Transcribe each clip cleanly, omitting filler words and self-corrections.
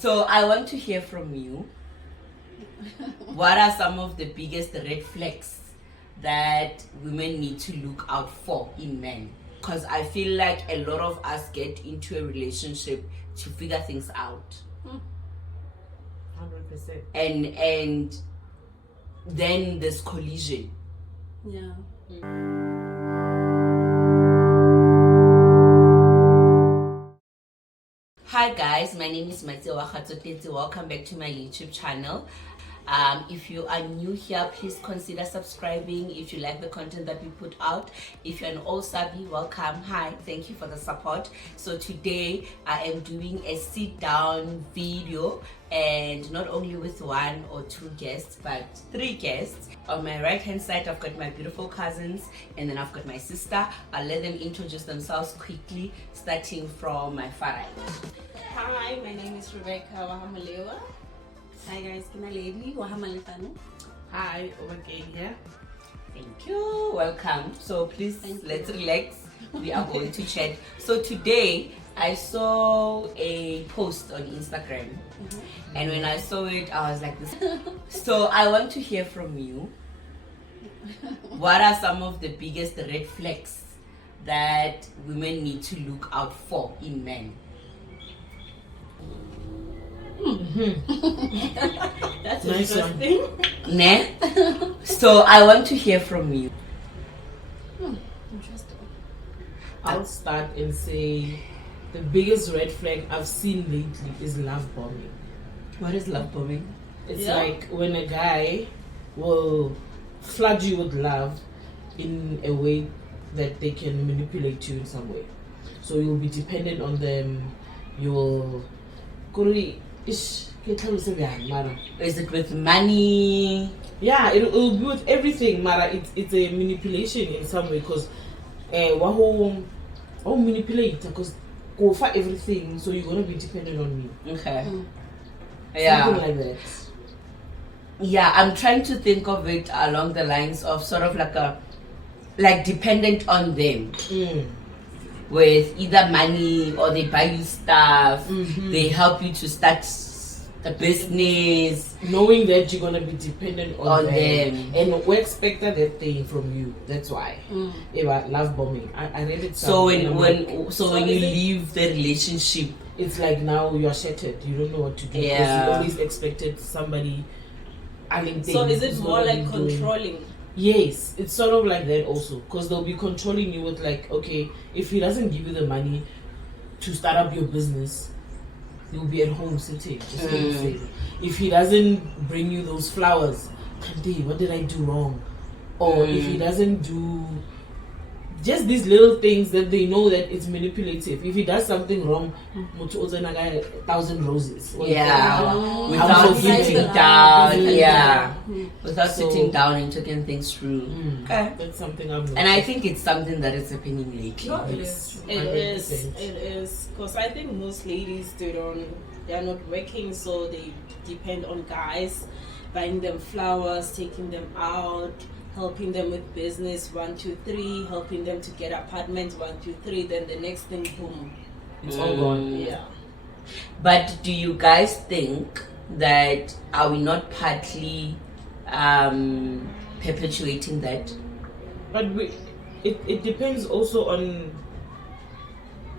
So I want to hear from you. What are some of the biggest red flags that women need to look out for in men? Because I feel like a lot of us get into a relationship to figure things out. 100%. And then there's collision. Yeah. Hi guys, my name is Matsewa Khatsotetse. Welcome back to my YouTube channel. If you are new here, please consider subscribing if you like the content that we put out. If you're an old savvy, welcome. Hi, thank you for the support. So today I am doing a sit down video, and not only with one or two guests but three guests. On my right hand side I've got my beautiful cousins, and then I've got my sister. I'll let them introduce themselves quickly, starting from my far right. Hi, my name is Rebecca Wahamalewa. Hi guys, Kina Lady Wahamalefano. Hi, again here. Thank you. Welcome. So please, let's relax. We are going to chat. So today I saw a post on Instagram, and when I saw it I was like this. So I want to hear from you. What are some of the biggest red flags that women need to look out for in men? That's Nice interesting. Ne? So I want to hear from you. Interesting. I'll start and say the biggest red flag I've seen lately is love bombing. What is love bombing? It's Yeah. like when a guy will flood you with love in a way that they can manipulate you in some way. So you'll be dependent on them. You will Is it with money? yeah, it'll be with everything, Mara. It's a manipulation in some way, because waho manipulate, because go for everything, so you're gonna be dependent on me. Okay. Mm. Yeah. Something like that. Yeah, I'm trying to think of it along the lines of sort of like dependent on them with either money, or they buy you stuff, they help you to start a business. Knowing that you're gonna be dependent on them. and we expect that thing from you. That's why. About love bombing. I read it. So when somewhere, you leave the relationship, it's like now you are shattered. You don't know what to do. Yeah. Because you always expected somebody. So is it more like controlling? Yes, it's sort of like that also, because they'll be controlling you with like, okay, if he doesn't give you the money to start up your business, you'll be at home sitting. If he doesn't bring you those flowers, Kante, what did I do wrong? Or if he doesn't do just these little things that they know that it's manipulative. If he does something wrong, 1,000 roses. yeah, without How sitting forgiving. down, Yeah. without So- sitting down and talking things through. Okay. That's something I've noticed. And I think it's something that is happening lately. No, it Yes, is. 100%. It is, because I think most ladies they're not working, so they depend on guys buying them flowers, taking them out, helping them with business 1, 2, 3, helping them to get apartments 1, 2, 3. Then the next thing, boom, It's all gone. yeah. But do you guys think that are we not partly perpetuating that? But it depends also on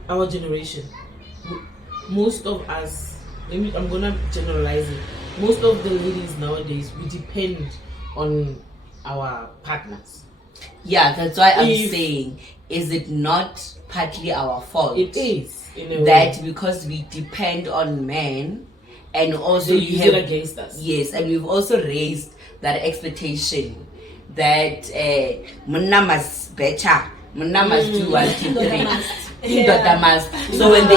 our generation. Most of us, I'm gonna generalize it. Most of the ladies nowadays, we depend on our partners. Yeah, that's why I'm If- saying, is it not partly our fault? It is in a That way. because we depend on men, and also They you use have it against us. yes, and we've also raised that expectation that Munna must better, Munna must do 1, 2, 3. Indoda must. So when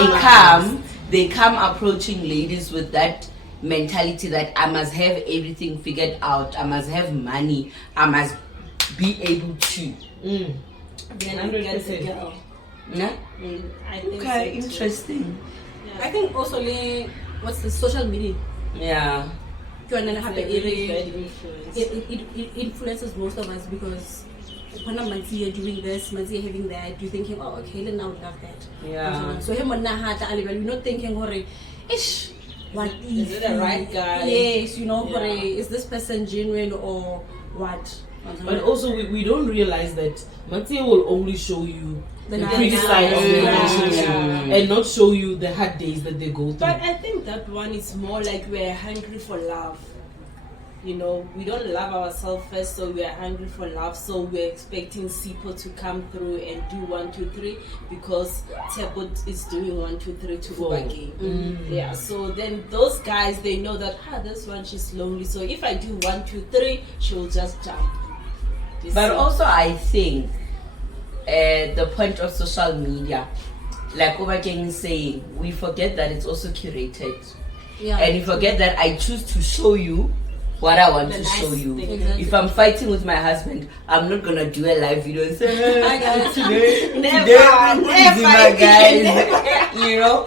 they come approaching ladies with that mentality that I must have everything figured out, I must have money, I must be able to. Then you get the 100%. girl. Yeah? I think Okay, so too. interesting. I think also what's the social media? Yeah. Very bad influence. it influences most of us, because when I'm you're doing this, Manzi having that, you're thinking, oh okay, then I would love that. Yeah. So him on we're not thinking, ish, what Is it the right guy? Yes, you know, Yeah. is this person genuine or what? But also, we don't realize that Mattia will only show you The the nice pretty side of the Yeah. relationship Yeah. and not show you the hard days that they go through. But I think that one is more like we're hungry for love. You know, we don't love ourselves first, so we are hungry for love. So we're expecting Sipo to come through and do 1, 2, 3 because Tepo is doing 1, 2, 3 to Four. Uber game. Yeah. So then those guys, they know that this one she's lonely. So if I do 1, 2, 3, she will just jump. You But see? also, I think the point of social media, like Obakeng is saying, we forget that it's also curated. Yeah. And you forget that I choose to show you what I want The to nice show you. thing. Exactly. If I'm fighting with my husband, I'm not gonna do a live video and say, "Hey, I got it. today, Never, today never, my guys," never. you know.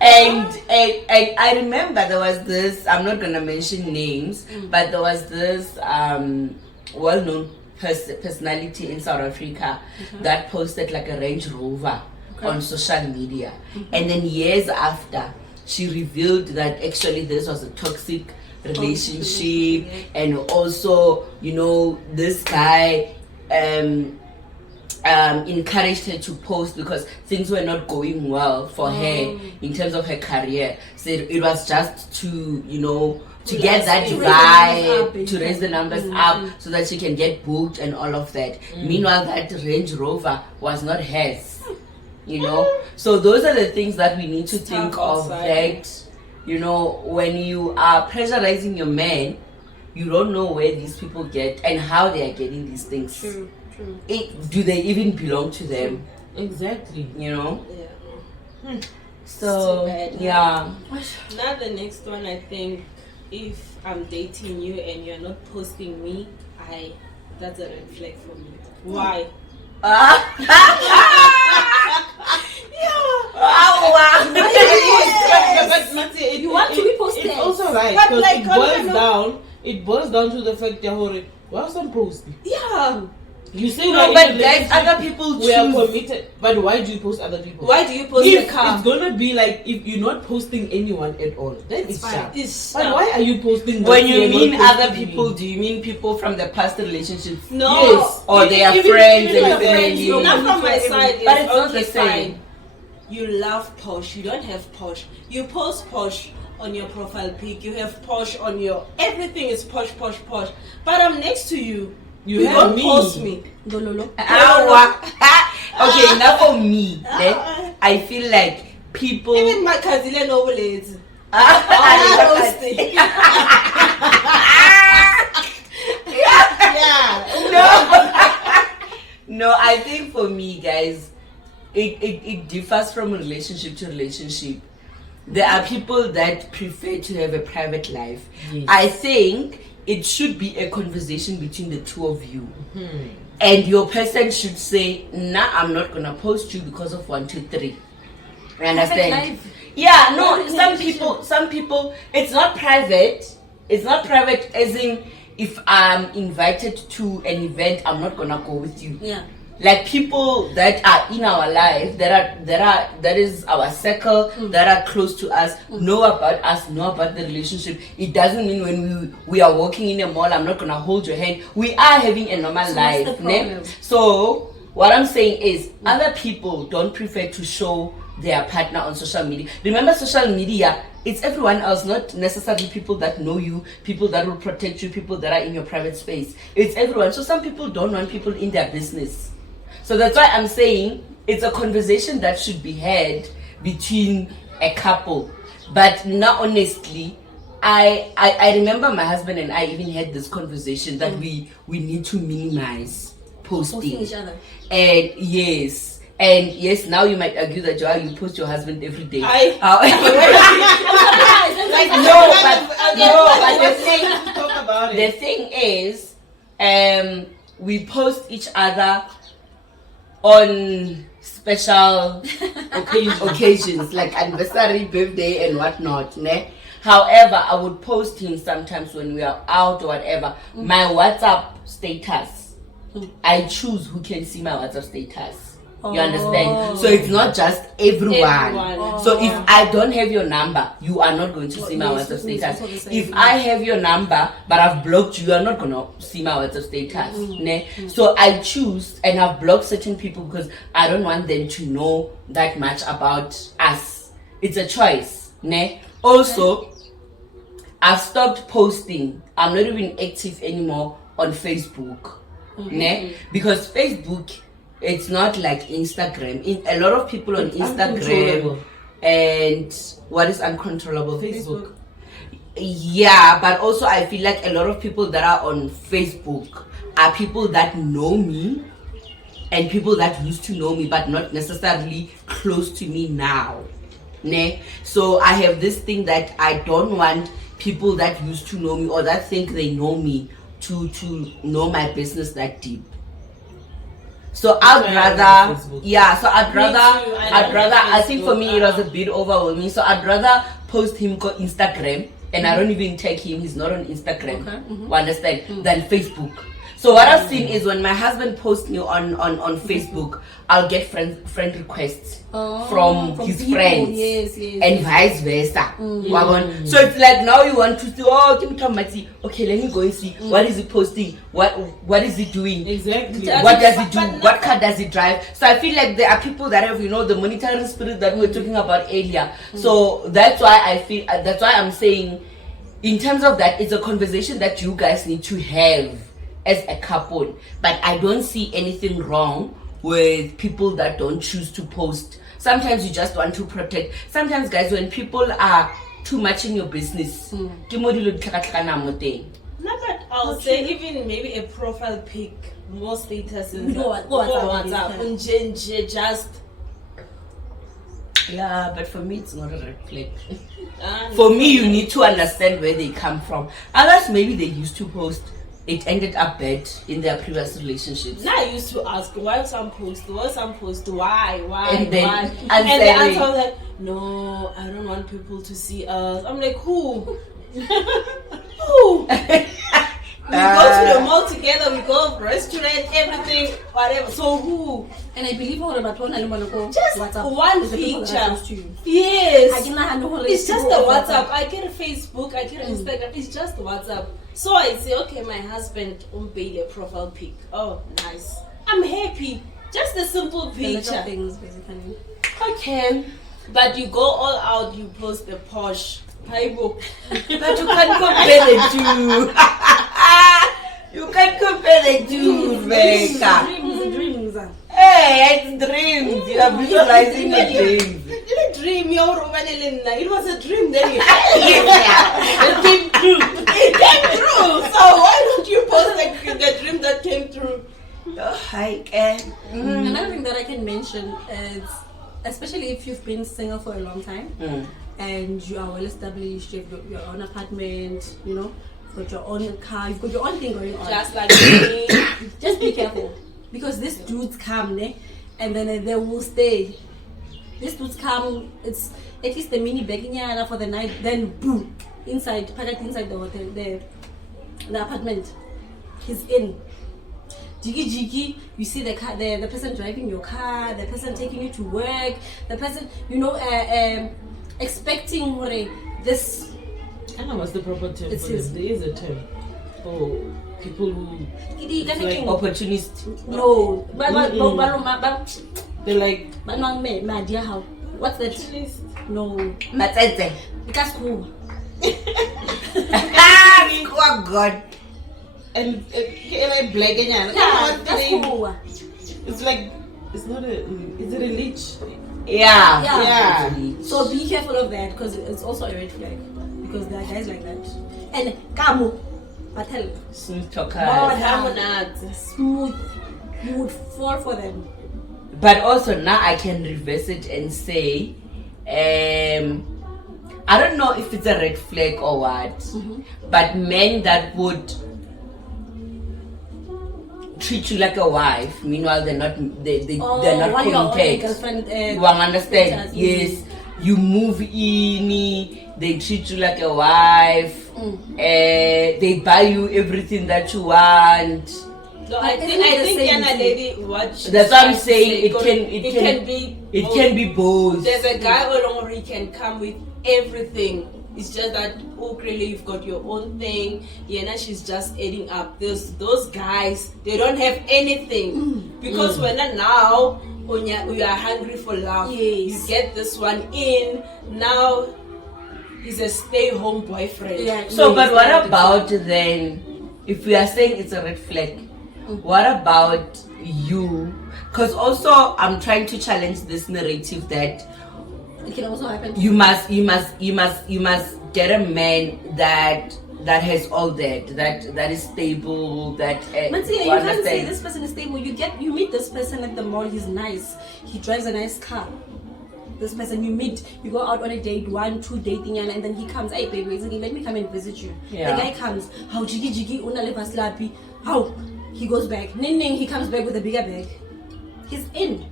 And I remember there was this. I'm not gonna mention names, but there was this well-known personality in South Africa that posted like a Range Rover on social media, and then years after, she revealed that actually this was a toxic relationship, and also, you know, this guy encouraged her to post because things were not going well for her in terms of her career. So it was just to, you know, to get that To raise the numbers up, vibe, to raise the numbers up so that she can get booked and all of that. Meanwhile, that Range Rover was not hers, you know. So those are the things that we need to think of, outside. that, you know, when you are pressurizing your man, you don't know where these people get and how they are getting these things. True. Do they even belong to them? Exactly. You know? Yeah. So, So bad. yeah. Now the next one, I think, if I'm dating you and you're not posting me, that's a red flag for me. Why? But Mattia, You want to be posted. It's also right But because like, it I'm boils gonna- down. It boils down to the fact that why some posting? Yeah. You say No, we're but in a guys, relationship, other people we are choose. committed. But why do you post other people? Why do you post If the car? it's gonna be like if you're not posting anyone at all, then it's fine. sharp. It's But why are you posting? When that you you're not mean other posting people, me? do you mean people from the past relationships? No. Yes. Or they are Even- friends even and your friends, family? your Not from my friends, side. But it's not okay, the same. fine. You love posh. You don't have posh. You post posh on your profile pic. You have posh on your everything is posh. But I'm next to you. You have don't me. post me. Dololo. Okay, enough for me. I feel like people. Even my cousin no ladies. Yeah. No, I think for me, guys, it differs from relationship to relationship. There are people that prefer to have a private life. Yes. I think it should be a conversation between the two of you. And your person should say, nah, I'm not gonna post you because of 1, 2, 3. I understand? life. Yeah, no, Private some people, it's not private. It's not private as in, if I'm invited to an event, I'm not gonna go with you. Yeah. Like people that are in our life, that is our circle, that are close to us, know about us, know about the relationship. It doesn't mean when we are walking in a mall, I'm not gonna hold your hand. We are having a normal So life. what's the ne? problem? So what I'm saying is, other people don't prefer to show their partner on social media. Remember, social media, it's everyone else, not necessarily people that know you, people that will protect you, people that are in your private space. It's everyone. So some people don't want people in their business. So that's why I'm saying it's a conversation that should be had between a couple. But not honestly, I remember my husband and I even had this conversation that we need to minimize Posting posting. each other. And yes, now you might argue that you post your husband every day. But the thing, Talk about the it. thing is, we post each other on special occasions like anniversary, birthday, and whatnot. Ne? However, I would post him sometimes when we are out or whatever. My WhatsApp status, I choose who can see my WhatsApp status. You understand? So it's not just everyone. So if I don't have your number, you are not going to see my WhatsApp status. If I have your number but I've blocked you, you are not going to see my WhatsApp status. Ne? So I choose and I've blocked certain people because I don't want them to know that much about us. It's a choice. Ne? Also, I've stopped posting. I'm not even active anymore on Facebook. Ne? Because Facebook, it's not like Instagram. A lot of people on Instagram, and what is uncontrollable? Facebook. Yeah, but also I feel like a lot of people that are on Facebook are people that know me and people that used to know me but not necessarily close to me now. Ne? So I have this thing that I don't want people that used to know me or that think they know me to know my business that deep. So I'd rather, I think for me it was a bit overwhelming. So I'd rather post him on Instagram and I don't even tag him, he's not on Instagram, you understand, than Facebook. So what I've seen is when my husband posts me on Facebook, I'll get friend requests from his people, friends, and vice versa. So it's like now you want to see, okay, let me go and see what is he posting, what is he doing, Exactly. what does he do, what car does he drive. So I feel like there are people that have, the monitoring spirit that we were talking about earlier. So that's why I'm saying, in terms of that, it's a conversation that you guys need to have as a couple. But I don't see anything wrong with people that don't choose to post. Sometimes you just want to protect. Sometimes, guys, when people are too much in your business, No, but I'll say even maybe a profile pic, more statuses. Just. Yeah, but for me, it's not a red flag. For me, you need to understand where they come from. Others, maybe they used to post. It ended up bad in their previous relationships. Now I used to ask, why some post? Why? And then why? And the answer was like, no, I don't want people to see us. I'm like, who? Who? We go to the mall together, we go restaurant, everything, whatever. So who? And I believe Just one picture. Yes. It's just the WhatsApp. I get a Facebook, I get an Instagram. It's just WhatsApp. So I say, okay, my husband paid a profile pic. Oh, nice. I'm happy. Just a simple picture. Things, basically. Okay. But you go all out, you post the Porsche. Paibo. But you can't compare the two. You can't compare the two, Rebecca. Dreams. Hey, it's dreams. You are visualizing the dreams. The dream, it was a dream then you had. It came true. It came true. So why don't you post the dream that came true? Oh, I can. Another thing that I can mention is, especially if you've been single for a long time and you are well established, you've got your own apartment, you've got your own car, you've got your own thing going on. Just like me. Just be careful, because these dudes come, and then they will stay. These dudes come, it's at least the mini beginyana for the night, then boom, inside the hotel, the apartment, he's in. Jiggy, you see the car, the person driving your car, the person taking you to work, the person, expecting this. I don't know what's the proper term for this. There is a term for people who like opportunist. No, they're like, what's that? No, because who? Oh God. and like black and That's who. it's like, it's not a, is it a leech? Yeah. So be careful of that, because it's also a red flag, because there are guys like that. And Kamu, I tell you, Smooth talker. smooth, you would fall for them. But also now I can reverse it and say, I don't know if it's a red flag or what, but men that would treat you like a wife, meanwhile they're not committed. You understand? Yes, you move in, they treat you like a wife, they buy you everything that you want, No, I Isn't think it the same Yana thing? lady, what she's That's what I'm trying to saying. say, It can be both. There's a guy along he can come with everything. It's just that really you've got your own thing. Yana, she's just adding up. Those guys, they don't have anything because when now when you are hungry for love, Yes. you get this one in. Now he's a stay-home boyfriend. Yeah, So, but yes, what yeah, about then, if we are saying it's a red flag, what about you? Because also I'm trying to challenge this narrative that it can also happen. you must get a man that has all that is stable, that But see, who you can't say understands. this person is stable. You meet this person at the mall. He's nice. He drives a nice car. This person you meet, you go out on a date, 1, 2 dating, and then he comes. Hey baby, let me come and visit you. Yeah. The guy comes. How jiggy una leva slappy. How he goes back. Ning, he comes back with a bigger bag. He's in.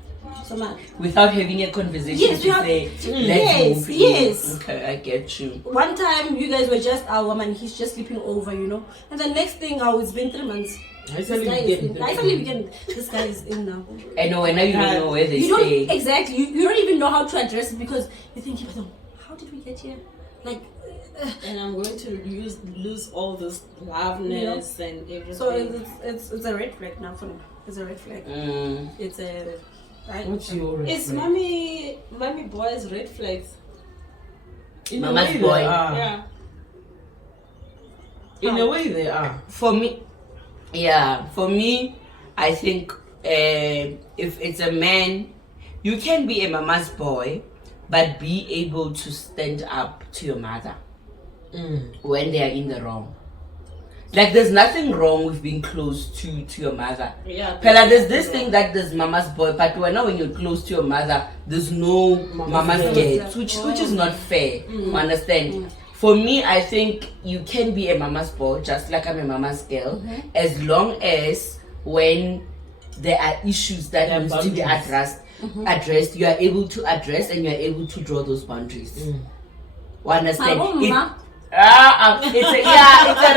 So much. Without having a conversation Yes, to you have- say, Yes, move in. yes. Okay, I get you. One time you guys were just our woman. He's just sleeping over, And the next thing, it's been 3 months. This guy is in. I suddenly begin. This guy is in now. I know, and now you don't know where they You don't stay. exactly. You don't even know how to address it because you think, how did we get here? Like, And I'm going to lose all this loveness and everything. so it's a red flag now for me. It's a red flag. It's a. What's your red It's flag? mommy boys red flags. In a Mama's way boy. they are. Yeah. In a way they are. For me, I think if it's a man, you can be a mama's boy, but be able to stand up to your mother when they are in the wrong. Like, there's nothing wrong with being close to your mother. Yeah. Pella, there's this thing that there's mama's boy, but when you're close to your mother, there's no mama's girl. girl, which is not fair. You understand? For me, I think you can be a mama's boy just like I'm a mama's girl, as long as when there are issues that There are needs to be boundaries. addressed, you are able to address and you are able to draw those boundaries. You understand? It's a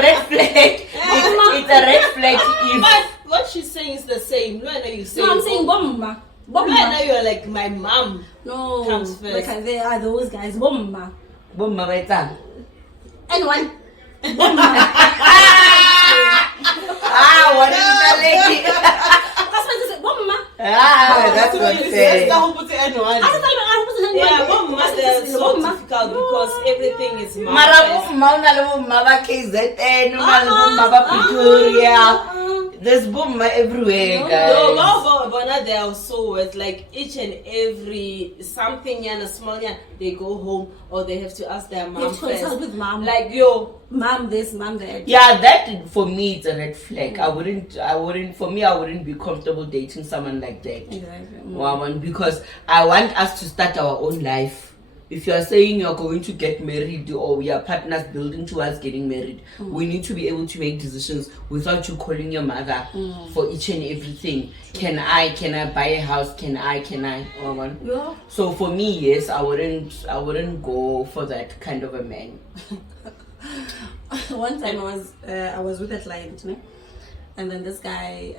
red flag. It's a red flag if But what she's saying is the same. No, I know you say. No, I'm saying bomba. No, I know Bomba. you're like my mom. No, Comes first. like there are those guys. Bomba. Bomba baitang. Anyone. What is the lady? That's why I say bomba. That's not fair. Yeah, mom, they're so difficult because everything is mom. Mara first. bomma una le bomma ba KZN, una le bomma ba Pretoria. There's bomba everywhere, No, guys. but they are so worth like each and every something and a small they go home or they have to ask their You mom have to consult first. with mom. Like yo, Mom this, mom that. Yeah, that for me it's a red flag. I wouldn't be comfortable dating someone like that. Exactly. Woman, because I want us to start our own life. If you are saying you're going to get married or we are partners building towards getting married, we need to be able to make decisions without you calling your mother for each and everything. Can I buy a house? Can I? Woman. Yeah. So for me, yes, I wouldn't go for that kind of a man. One time I was with a client, né? And then this guy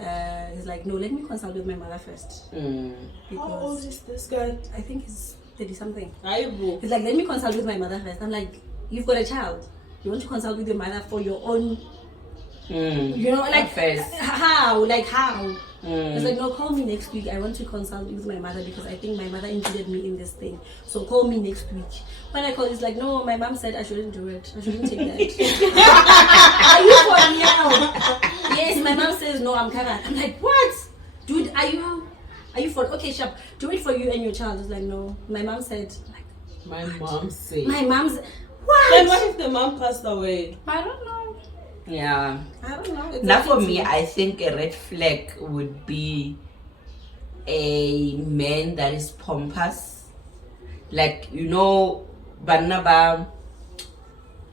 is like, no, let me consult with my mother first. how old Because is this guy? I think he's 30 something. Aibu. He's like, let me consult with my mother first. I'm like, you've got a child. You want to consult with your mother for your own, like first. how? Like how? Mm. It's like, no, call me next week. I want to consult with my mother because I think my mother included me in this thing. So call me next week. When I call, it's like, no, my mom said I shouldn't do it. I shouldn't take that. Are you for now? Yes, my mom says no, I'm covered. I'm like, what? Dude, are you for okay, sharp. Do it for you and your child. It's like, no. My mom said, like, My mom said. my mom's Then what? what if the mom passed away? I don't know. Yeah. I don't know. It's Now up for to me, you. I think a red flag would be a man that is pompous. Like, Banaba,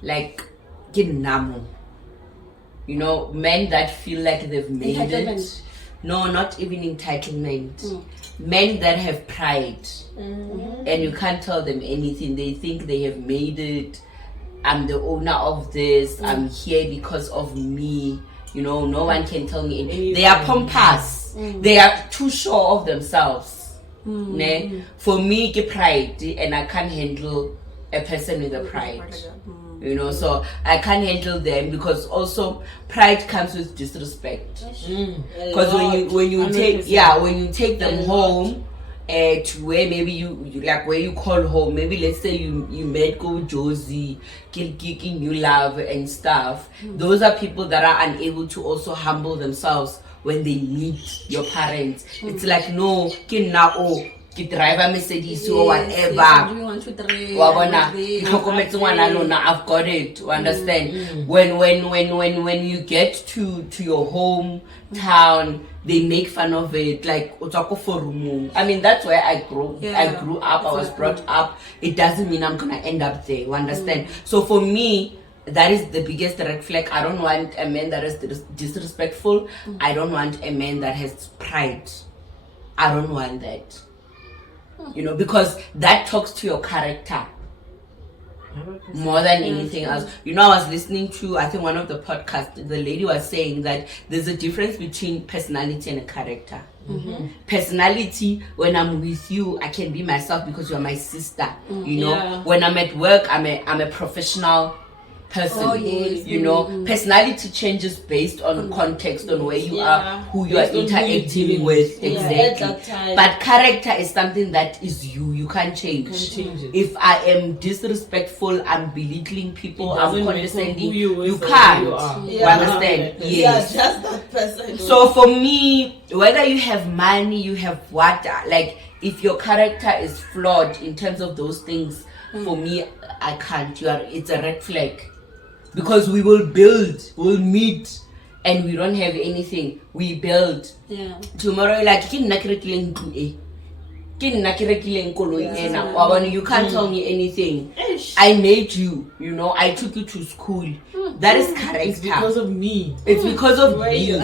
like, Kinamo. Men that feel like they've made it. Entitlement. No, not even entitlement. Men that have pride. And you can't tell them anything. They think they have made it. I'm the owner of this. I'm here because of me. You know, no one can tell me Anything. they are pompous. They are too sure of themselves. Ne? For me, ke pride, and I can't handle a person with a pride. You know, so I can't handle them because also pride comes with disrespect. Because when you take 100%. when you take them home to where maybe you like where you call home, maybe let's say you met go Josie, kicking you love and stuff. Those are people that are unable to also humble themselves when they meet your parents. It's like no, kin na o ki driver Mercedes or whatever. I've got it. You understand? When you get to your hometown, they make fun of it like Otako Forumu. I mean that's where I grew. I grew up. I was brought up. It doesn't mean I'm gonna end up there. You understand? So for me, that is the biggest red flag. I don't want a man that is disrespectful. I don't want a man that has pride. I don't want that. You know, because that talks to your character more than anything else. You know, I was listening to, I think one of the podcasts, the lady was saying that there's a difference between personality and a character. Personality, when I'm with you, I can be myself because you're my sister. You know, when I'm at work, I'm a professional person. You know, personality changes based on context, on where you are, who you are interacting with. Exactly. But character is something that is you. You can't change. If I am disrespectful, I'm belittling people, I'm condescending, you can't. You understand? Yes. Just that person. So for me, whether you have money, you have what, like if your character is flawed in terms of those things, for me, I can't. It's a red flag. Because we will build, we'll meet, and we don't have anything. We build. Tomorrow, like, you can't tell me anything. I made you, you know, I took you to school. That is character. It's because of me. It's because of you.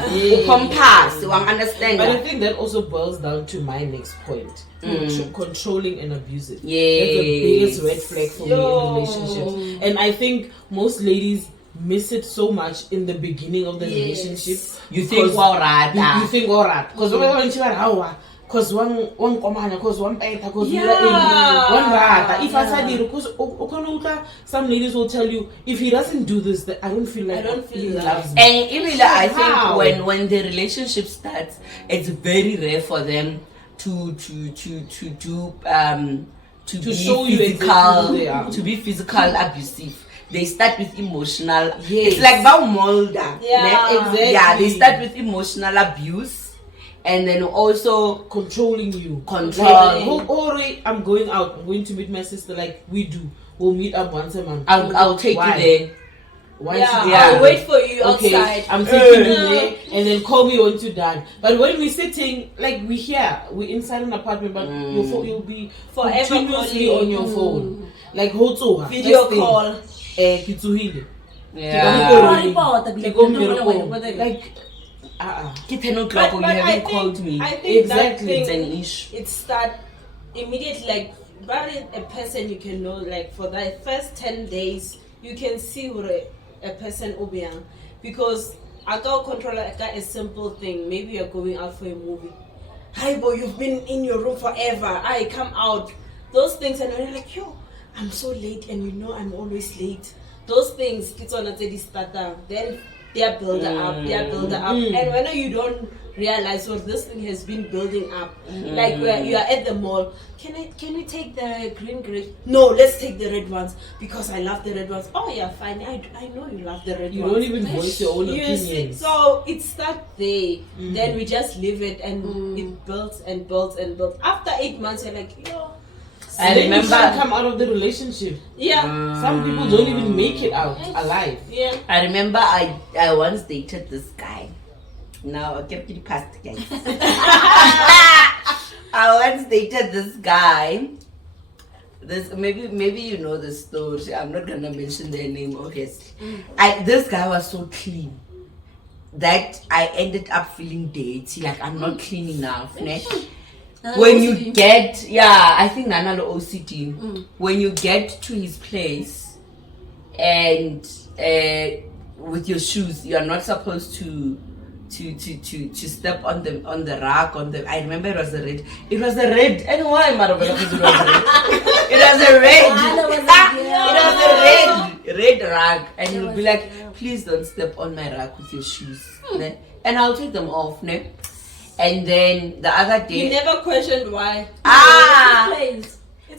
Compass, so I understand. But I think that also boils down to my next point. Controlling and abusive. Yes. That's the biggest red flag for me in relationships. And I think most ladies miss it so much in the beginning of the relationship. You think alright. You think alright. Because one commander, because one painter, because one rata. If I said it, because some ladies will tell you, if he doesn't do this, then I don't feel like he loves me. And even I think when the relationship starts, it's very rare for them to be physical abusive. They start with emotional. It's like Baumolder. Exactly. Yeah, they start with emotional abuse, and then also controlling you. Control. I'm going out. I'm going to meet my sister like we do. We'll meet up once a month. I'll take you there. I'll wait for you outside. I'm taking you there, and then call me when you're done. But when we're sitting, like we're inside an apartment, but your phone, you'll be forever continuously calling. on your phone, like Hotoa Video call. Kitsuhile. Yeah. Like, Get 10 o'clock when you haven't called me. I think Exactly. that It's thing, an issue. it start immediately, like, but a person you can know, like, for the first 10 days, you can see who a person obiang. Because I can't control a simple thing. Maybe you're going out for a movie. Hi, boy, you've been in your room forever. I come out. Those things, and you're like, yo, I'm so late, and you know I'm always late. Those things, it's on a start down. Then they are build up, and when you don't realize what this thing has been building up, like where you are at the mall, can we take the green grapes? No, let's take the red ones because I love the red ones. Oh yeah, fine. I know you love the red you ones. don't even voice your own You see, opinions. so it starts there. Then we just leave it, and it builds and builds and builds. After 8 months, you're like, yo. I Then you remember. can't come out of the relationship. Yeah. Some people don't even make it out alive. Yeah. I remember I once dated this guy. Now I kept it past, guys. I once dated this guy. This maybe you know the story. I'm not gonna mention their name, obviously. This guy was so clean that I ended up feeling dirty. Like I'm not clean enough. Ne? When you get, I think Nanalo OCD. When you get to his place, and with your shoes. You are not supposed to step on the rug on the. I remember it was a red. It was a red. And why, Marabella? It was a red. It was a red rug, and you'll be like, please don't step on my rug with your shoes, ne? And I'll take them off, ne? And then the other day, You never questioned why.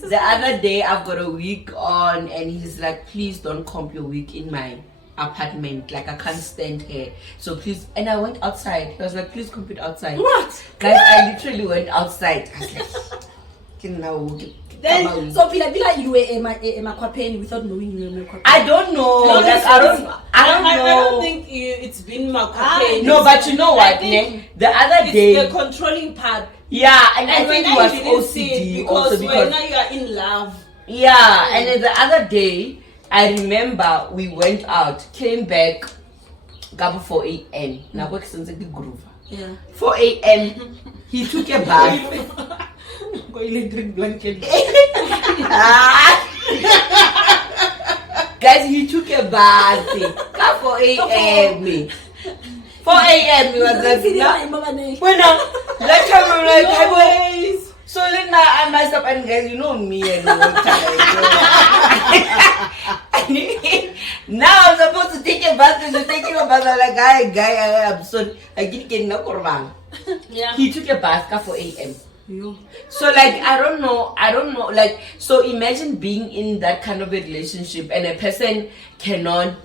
The other day I've got a wig on, and he's like, please don't comb your wig in my apartment, like I can't stand here, so please. And I went outside. He was like, please comb it outside. What? Guys, I literally went outside. I was like, Then, so Bila, you were a Makwapeni without knowing you were Makwapeni. I don't know. No, Like, I don't know. I don't think it's been Makwapeni. No, but you know what, I think the other it's day, the controlling part. yeah, and I And think when it was didn't see it OCD because also because when you are in love. yeah, and then the other day I remember we went out, came back, got 4 a.m. Now work since the groove. Yeah. 4 a.m. He took a bath. Go electric blanket. Guys, he took a bath. Got 4 a.m. 4 a.m. He was like, no. When that time I'm like, No ways. so then I messed up, and guys, you know me and now I'm supposed to take a bath, and taking a bath. I'm like, guy, I'm sorry. I didn't get no korban. Yeah. He took a bath at 4 a.m. So like I don't know, like, so imagine being in that kind of a relationship and a person cannot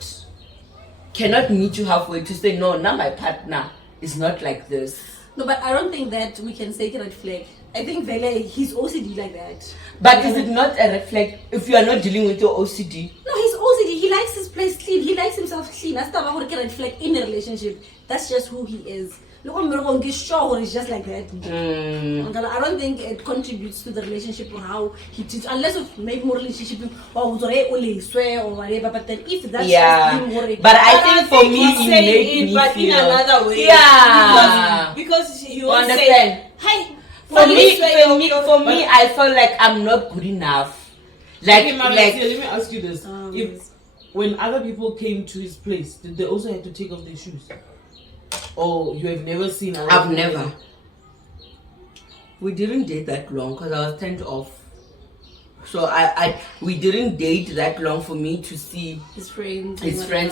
meet you halfway to say, no, now my partner is not like this. No, but I don't think that we can say red flag. I think Vele, he's OCD like that. But is it not a red flag if you are not dealing with your OCD? No, he's OCD. He likes his place clean. He likes himself clean. That's not about red flag in a relationship. That's just who he is. Look, I'm going to sure he's just like that. I don't think it contributes to the relationship or how he treats, unless of maybe more relationship or swear or whatever. But then if that's just him worried, but I think for me he's it saying made it, me but feel, in another way. Yeah. Because you understand? say, hi. For me, I felt like I'm not good enough. Like, Okay, Mama, like, let me ask you this: if when other people came to his place, did they also have to take off their shoes? Or you have never seen? I've never. We didn't date that long because I was turned off. So we didn't date that long for me to see his friends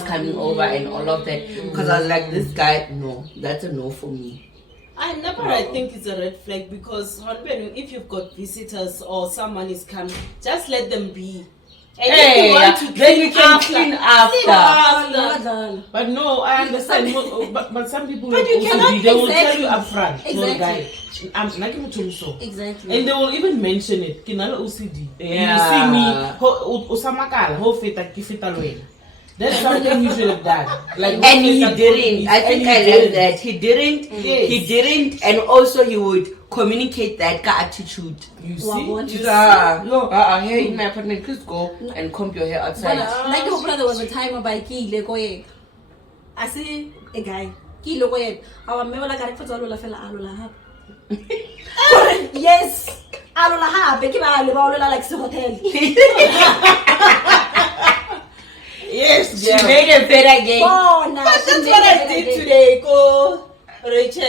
coming over and all of that. Because I was like, this guy, no, that's a no for me. I think it's a red flag because if you've got visitors or someone is coming, just let them be. And if you want to then you can clean after. But no, I understand. But some people But you cannot they will tell you up front. Exactly. No, guy, I'm not going to so. Exactly. And they will even mention it. Kinala OCD. Yeah. You see me, Osamakal, ho feta kifita loen. That's something you should have done. Like, And he didn't. I think I learned that. He didn't. Yes. He didn't. And also he would communicate that attitude. You see? Yeah. Here in my apartment, please go and comb your hair outside. Like your brother was a time by Ki Lekoye. I see a guy. Ki Lekoye. Our member like a fella Alola. Yes. Alola, Bekiba, like the hotel. Yes, She made it better again. Oh, no. But that's what I did today, go Rachel.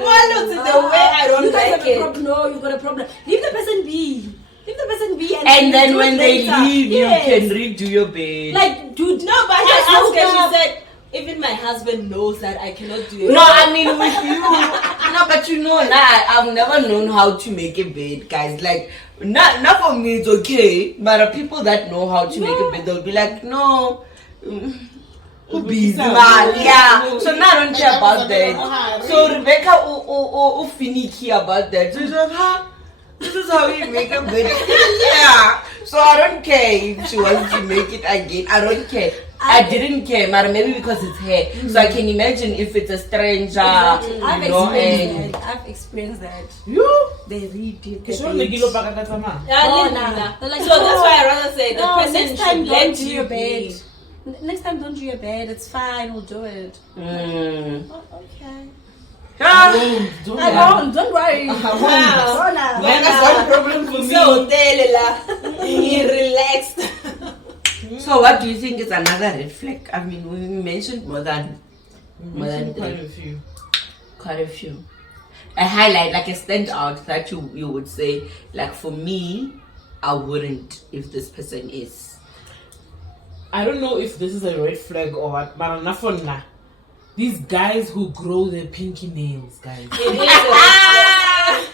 Well, look at the way I don't You guys like have a it. problem. No, you've got a problem. Leave the person be. Leave the person be. And then when they later. leave, Yes. you can redo your bed. Like, dude. No, but just I woke asked her, up. she said, even my husband knows that I cannot do it. No, I mean with you. No, but you know, I've never known how to make a bed, guys. Like, not for me, it's okay. But people that know how to make a bed, they'll be like, no. Who busy, man? Yeah. So now I don't care about that. So Rebecca, finicky about that. So she's like, huh? This is how you make a bed. Yeah. So I don't care if she wants to make it again. I don't care. I didn't care, but maybe because it's her. So I can imagine if it's a stranger, I've you know, experienced that. I've experienced that. You? They redid the So the bed. kilo pakakatama. Yeah, Oh, leave nah. me now. They're like, So that's oh, why I rather say the No, person next time should don't let do you your be. bed. Next time don't do your bed. It's fine. We'll do it. Oh, okay. Ah. Don't worry. Wow. That's one problem for me. So, Delela, he relaxed. So what do you think is another red flag? I mean, we mentioned more than Quite three. a few. Quite a few. A highlight, like a standout that you would say, like for me, I wouldn't if this person is. I don't know if this is a red flag or what, but enough for now. These guys who grow their pinky nails, guys.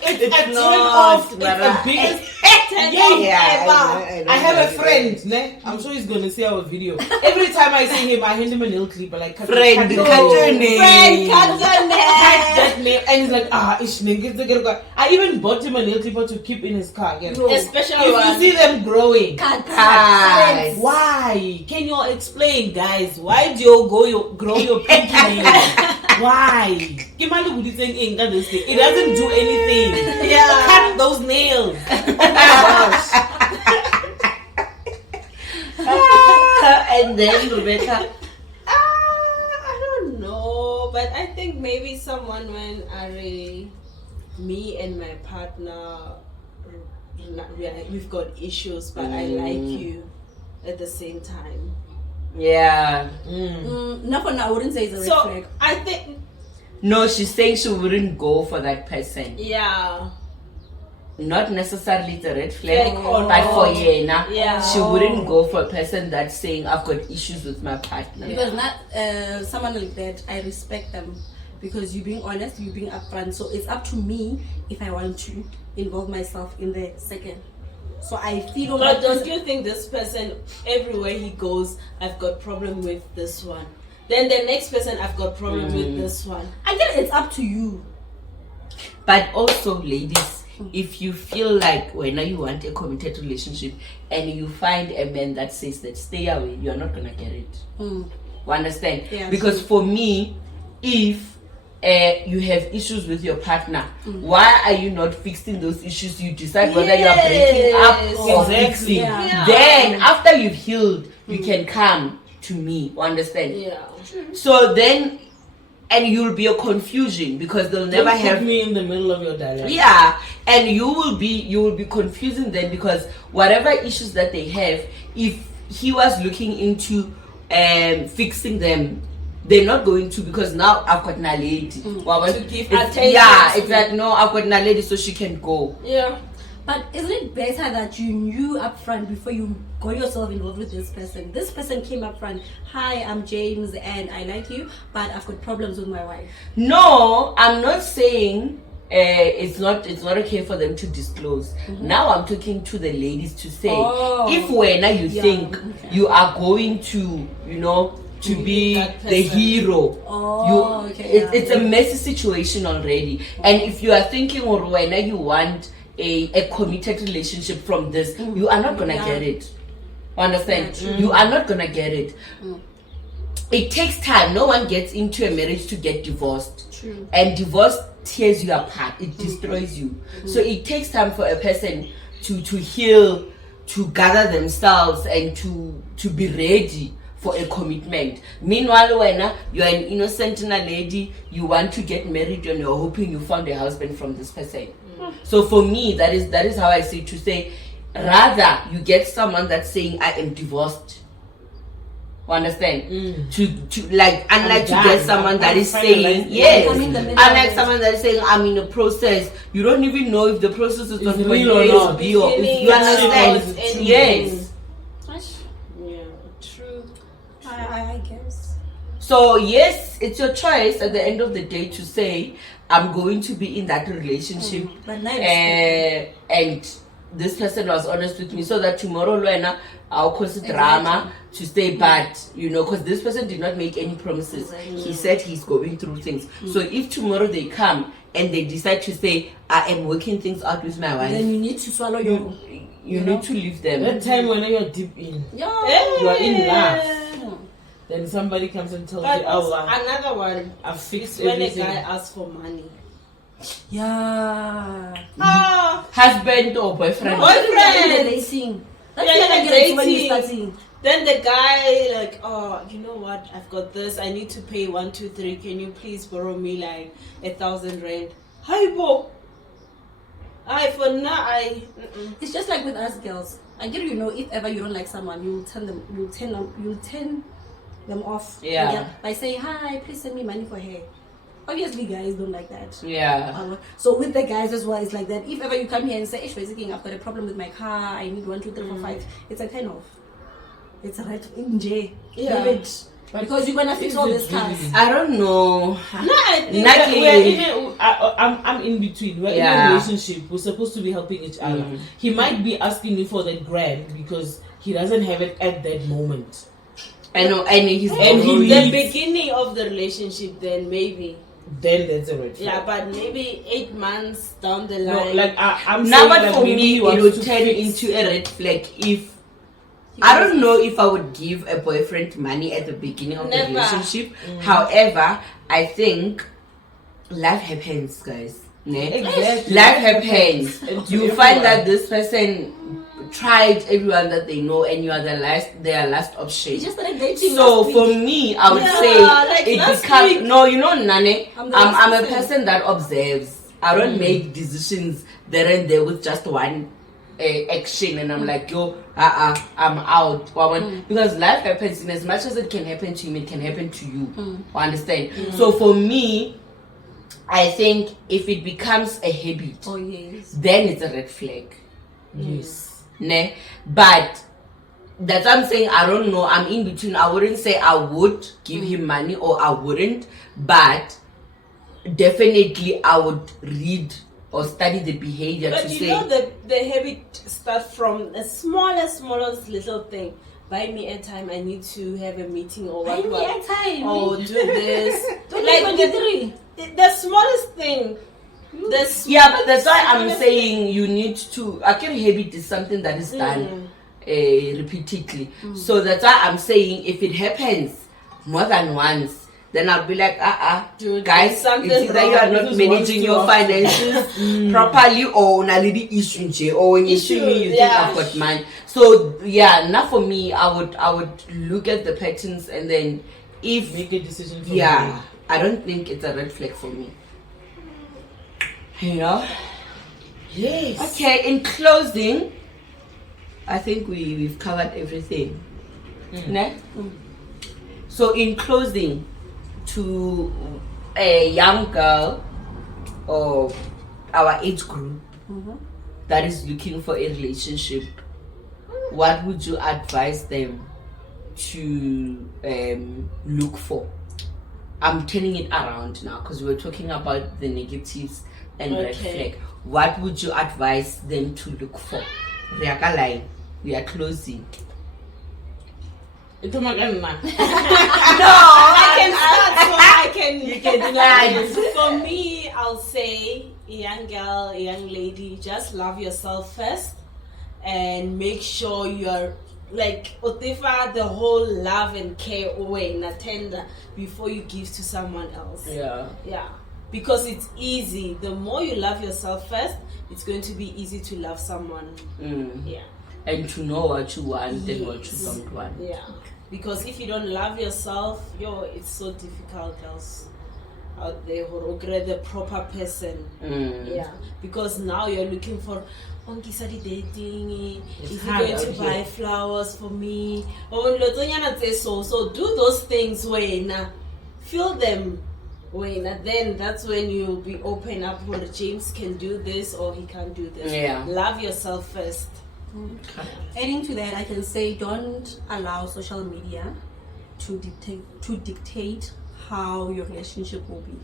It's a turn off. It's the biggest. I have a friend, ne? I'm sure he's gonna see our video. Every time I see him, I hand him a nail clipper, like cut Friend, the cut nail. your nail. Friend, cut your Cut nail. that nail, and he's like, it's nigga. I even bought him a nail clipper to keep in his car again. No. Especially If you one. see them growing, Cut. Guys. why? Can you all explain, guys? Why do you grow your pinky nails? Why? Kimali would saying this thing. It doesn't do anything. Yeah. Cut those nails. Oh my gosh. And then Rebecca. I don't know, but I think maybe someone when me and my partner, we've got issues, but I like you at the same time. Yeah. No, for now, I wouldn't say it's a red So flag. I think, No, she's saying she wouldn't go for that person. yeah, Not necessarily the red flag, Flag or but for not. Yena, Yeah. she wouldn't go for a person that's saying I've got issues with my partner. Because not someone like that, I respect them because you're being honest, you're being upfront. So it's up to me if I want to involve myself in the second. So I feel but like don't you think this person, everywhere he goes, I've got problem with this one. Then the next person, I've got problem with this one. I guess it's up to you. But also, ladies, if you feel like when you want a committed relationship and you find a man that says that stay away, you're not gonna get it. You understand? Yeah, because true. for me, if you have issues with your partner, why are you not fixing those issues? You decide whether you are breaking up or Exactly. fixing. Yeah. Then after you've healed, you can come to me. You understand? Yeah. So then, and you'll be a confusion because they'll never Don't have put me in the middle of your dialogue. yeah, and you will be confusing them because whatever issues that they have, if he was looking into fixing them, they're not going to, because now I've got Naledi. To give attention yeah, to it's like no, I've got Naledi, so she can go. Yeah. But isn't it better that you knew up front before you got yourself involved with this person? This person came up front. Hi, I'm James and I like you, but I've got problems with my wife. No, I'm not saying it's not okay for them to disclose. Now I'm talking to the ladies to say, Oh. if when you Yeah, think okay. you are going to, to be that the person. hero, Oh, okay, yeah. it's a messy situation already. And if you are thinking or when you want a committed relationship from this, you are not gonna Yeah. get it. Understand? Yeah, true. You are not gonna get it. It takes time. No one gets into a marriage to get divorced. True. And divorce tears you apart. It destroys you. So it takes time for a person to heal, to gather themselves, and to be ready for a commitment. Meanwhile, when you're an innocent lady, you want to get married and you're hoping you found a husband from this person. So for me, that is how I see it, to say, rather you get someone that's saying I am divorced. You understand? To like, unlike to done. get someone that I'm is finalized. saying yes, I'm in the middle unlike of it. someone that is saying I'm in a process. You don't even know if the process is not real or not. B or Feeling you understand? about anything. Yes. Yeah. True. I guess. So yes, it's your choice at the end of the day to say I'm going to be in that relationship, But now I and this person was honest with me, so that tomorrow, Luena, I'll cause drama to stay bad, because this person did not make any promises. He said he's going through things. So if tomorrow they come and they decide to say I am working things out with my wife, then you need to swallow your. you need to leave them. That time when you're deep in, Yeah. you are in love, then somebody comes and tells But you, also oh, another one I've fixed is when a everything. guy asks for money. Yeah. Husband or boyfriend. Boyfriend. They sing. That's Yeah, when I yeah, get it when you dating. start singing. Then the guy like, oh, you know what? I've got this. I need to pay 1, 2, 3. Can you please borrow me like 1,000 rand? Hi, bo. I for now I. It's just like with us girls. I get, you know, if ever you don't like someone, you'll turn them off. Yeah. By saying, hi, please send me money for hair. Obviously, guys don't like that. Yeah. So with the guys as well, it's like that. If ever you come here and say, basically, I've got a problem with my car, I need 1, 2, 3, 4, 5. It's a kind of, it's a right in jail. Yeah. Leave it. Because you're gonna fix all these cars. I don't know. No, I think Not really. I'm in between. We're in a relationship. We're supposed to be helping each other. He might be asking me for that grand because he doesn't have it at that moment. I know, and he's the beginning of the relationship, then maybe. Then that's a red flag. Yeah, but maybe 8 months down the No, line. like I'm now, saying but that for maybe me, he it wants would to turn fix- into a red flag if I don't know if I would give a boyfriend money at the beginning of Never. the relationship. However, I think life happens, guys. Ne? Exactly. Life happens. And to You everyone. find that this person tried everyone that they know, and you are their last option. You just started dating. So last for week. me, I would Yeah, say like it last becomes week. no. You know, Nane, I'm the I'm last a person. person that observes. I don't make decisions there and there with just one action, and I'm like, yo, I'm out. Because life happens, and as much as it can happen to him, it can happen to you. Understand? So for me, I think if it becomes a habit, Oh yes. then it's a red flag. Yes. Ne? But that's what I'm saying. I don't know. I'm in between. I wouldn't say I would give him money or I wouldn't, but definitely I would read or study the behavior But to you say know the habit starts from the smallest little thing. Buy me airtime, I need to have a meeting or Buy what. me airtime. Or do this. Like like 23. the smallest thing. yeah, but that's why I'm saying you need to. Akiri habit is something that is done repeatedly. So that's why I'm saying if it happens more than once, then I'll be like, Dude, guys, there's something it's either you are wrong. not This is managing what's your too finances properly, or only issue nje, or when you see me, you think yeah. I've got mine. So yeah, now for me, I would look at the patterns, and then if Make a decision for yeah, I don't think it's a red flag for me. You know? Yes. Okay, in closing, I think we've covered everything. Ne? So in closing, to a young girl or our age group that is looking for a relationship, what would you advise them to look for? I'm turning it around now because we were talking about the negatives and red Okay. flag. What would you advise them to look for? Riaka line, we are closing. It's a magana. I can You can deny. For me, I'll say a young girl, a young lady, just love yourself first and make sure you're like Otefa the whole love and care away in a tender before you give to someone else. Yeah. Because it's easy. The more you love yourself first, it's going to be easy to love someone. Yeah. And to know what you want and what you Yes. don't want. Yeah. Because if you don't love yourself, it's so difficult, girls out there who regret the proper person. Yeah. Because now you're looking for Onkisari dating. It's Is he hard going to out buy here. flowers for me? So do those things when feel them when then that's when you'll be open up where James can do this or he can't do this. Yeah. Love yourself first. Adding to that, I can say don't allow social media to dictate how your relationship will be.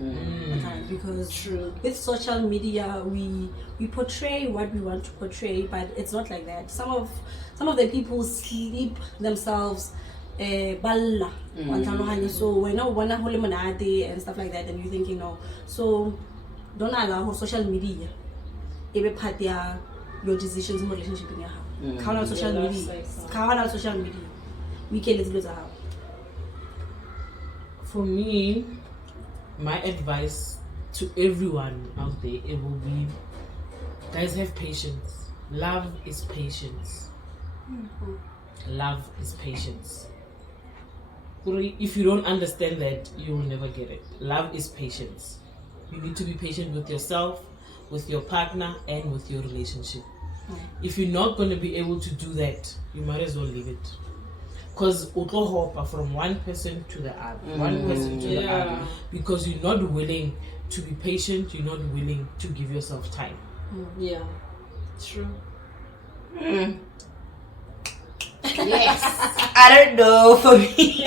Okay, because True. with social media we portray what we want to portray, but it's not like that. Some of the people sleep themselves balla so when no one and stuff like that, and you're thinking no. So don't allow social media ebe part ya your decisions in relationship in your house. Count on social Your life media. cycle. Count on social media. We can let's how. For me, my advice to everyone out there, it will be, guys, have patience. Love is patience. Love is patience. If you don't understand that, you will never get it. Love is patience. You need to be patient with yourself, with your partner, and with your relationship. If you're not going to be able to do that, you might as well leave it. Because utlo hopper from one person to the other, one person to the other, because you're not willing to be patient, you're not willing to give yourself time. Yeah, true. Yes. I don't know. For me,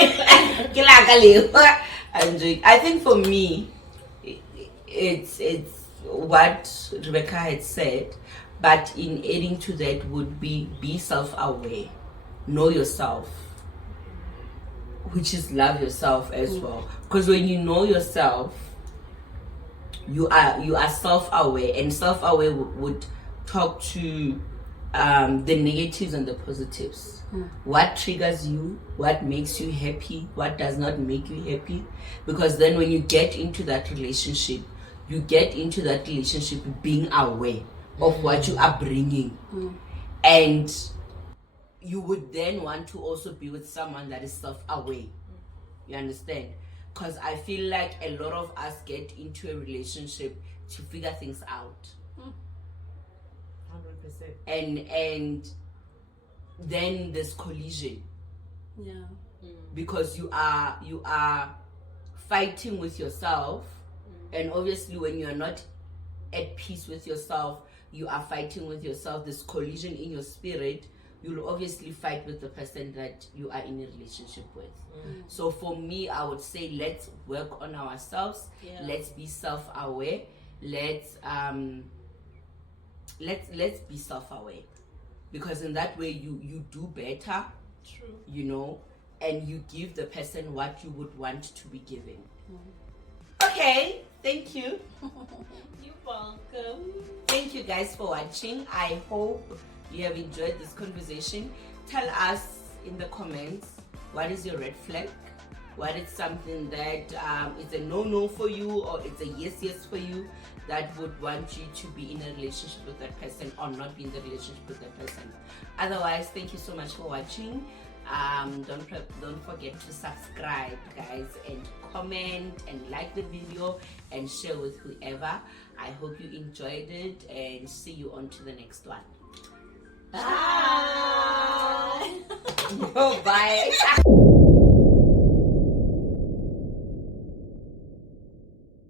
I think for me, it's what Rebecca had said, but in adding to that would be self-aware, know yourself, which is love yourself as well. Because when you know yourself, you are self-aware, and self-aware would talk to the negatives and the positives. What triggers you, what makes you happy, what does not make you happy. Because then when you get into that relationship, you get into that relationship being aware of what you are bringing. And you would then want to also be with someone that is self-aware. You understand? Because I feel like a lot of us get into a relationship to figure things out. 100%. And then there's collision. Yeah. Because you are fighting with yourself, and obviously when you are not at peace with yourself, you are fighting with yourself. There's collision in your spirit. You'll obviously fight with the person that you are in a relationship with. So for me, I would say let's work on ourselves. Let's be self-aware. Let's be self-aware, because in that way you do better. True. You know, and you give the person what you would want to be given. Okay, thank you. You're welcome. Thank you guys for watching. I hope you have enjoyed this conversation. Tell us in the comments, what is your red flag? What is something that is a no-no for you, or it's a yes for you, that would want you to be in a relationship with that person or not be in the relationship with that person. Otherwise, thank you so much for watching. Don't forget to subscribe, guys, and comment and like the video and share with whoever. I hope you enjoyed it, and see you on to the next one. Bye. Bye.